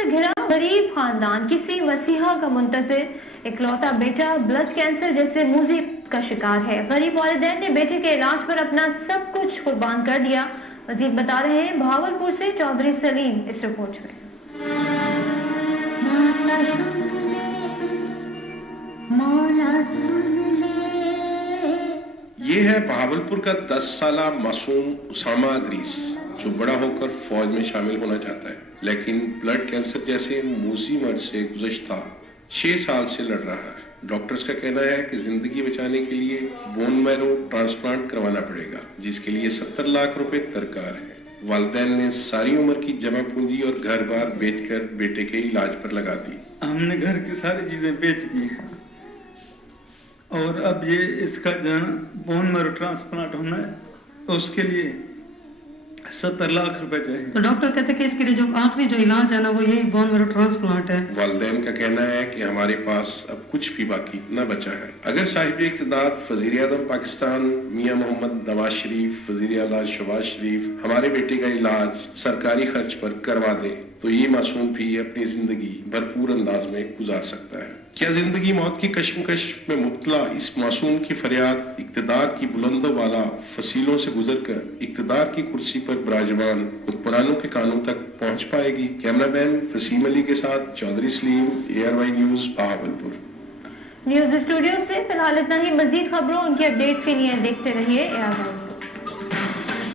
سے گھرا غریب خاندان، کسی مسیحا کا منتظر اکلوتا بیٹا بلڈ کینسر جیسے موذی کا شکار ہے۔ غریب والدین نے بیٹے کے علاج پر اپنا سب کچھ قربان کر دیا۔ مزید بتا رہے ہیں بھاولپور سے چودھری سلیم اس رپورٹ میں۔ یہ ہے بہاولپور کا 10 سالہ معصوم اسامہ ادریس، جو بڑا ہو کر فوج میں شامل ہونا چاہتا ہے، لیکن بلڈ کینسر جیسے موذی مرض سے گزشتہ 6 سال سے لڑ رہا ہے۔ ڈاکٹرز کا کہنا ہے کہ زندگی بچانے کے لیے بون میرو ٹرانسپلانٹ کروانا پڑے گا، جس کے لیے 70 لاکھ روپے درکار ہے۔ والدین نے ساری عمر کی جمع پونجی اور گھر بار بیچ کر بیٹے کے علاج پر لگا دی۔ ہم نے گھر کی ساری چیزیں بیچ دی اور اب یہ اس کا بون میرو ٹرانسپلانٹ ہونا ہے، تو اس کے لیے 70 لاکھ روپے چاہیے۔ تو ڈاکٹر کہتے ہیں کہ اس کے لیے جو آخری جو علاج ہے نا وہ یہی بون میرو ٹرانسپلانٹ ہے۔ والدین کا کہنا ہے کہ ہمارے پاس اب کچھ بھی باقی نہ بچا ہے۔ اگر صاحب اقتدار وزیر اعظم پاکستان میاں محمد نواز شریف، وزیر اعلیٰ شہباز شریف ہمارے بیٹے کا علاج سرکاری خرچ پر کروا دے تو یہ معصوم بھی اپنی زندگی بھرپور انداز میں گزار سکتا ہے۔ کیا زندگی موت کی کشمکش میں مبتلا اس معصوم کی فریاد اقتدار کی بلند و بالا فصیلوں سے گزر کر اقتدار کی کرسی پر براجمان حکمرانوں کے کانوں تک پہنچ پائے گی؟ کیمرہ مین وسیم علی کے ساتھ چودھری سلیم، ARY news, Bahawalpur. News studio سے فی الحال اتنا ہی۔ مزید خبروں ان کی اپڈیٹس کے لیے دیکھتے رہیے ARY۔